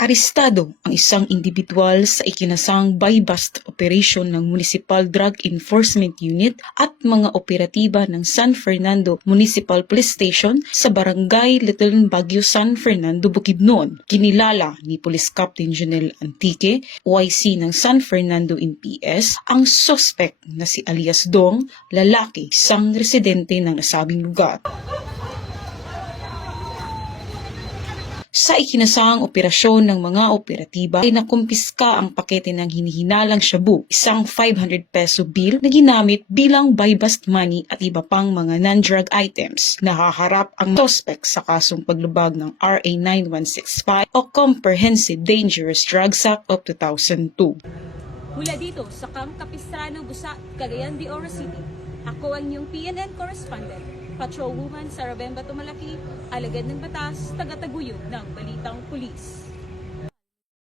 Arestado ang isang individual sa ikinasang buy-bust operation ng Municipal Drug Enforcement Unit at mga operatiba ng San Fernando Municipal Police Station sa Barangay Little Baguio, San Fernando, Bukidnon. Kinilala ni Police Captain Jonel Antique, OIC ng San Fernando NPS, ang suspect na si alias Dong, lalaki, isang residente ng nasabing lugar. Sa ikinasang operasyon ng mga operatiba ay nakumpiska ang pakete ng hinihinalang shabu, isang 500 peso bill na ginamit bilang buy-bust money at iba pang mga non-drug items. Nahaharap ang suspect sa kasong paglubag ng RA 9165 o Comprehensive Dangerous Drugs Act of 2002. Mula dito sa Camp Capistrano, Busa, Cagayan de Oro City, ako ang iyong PNN correspondent, Patrolwoman Sara Bemba Tumalaki, alagad ng batas, taga-taguyod ng Balitang Pulis.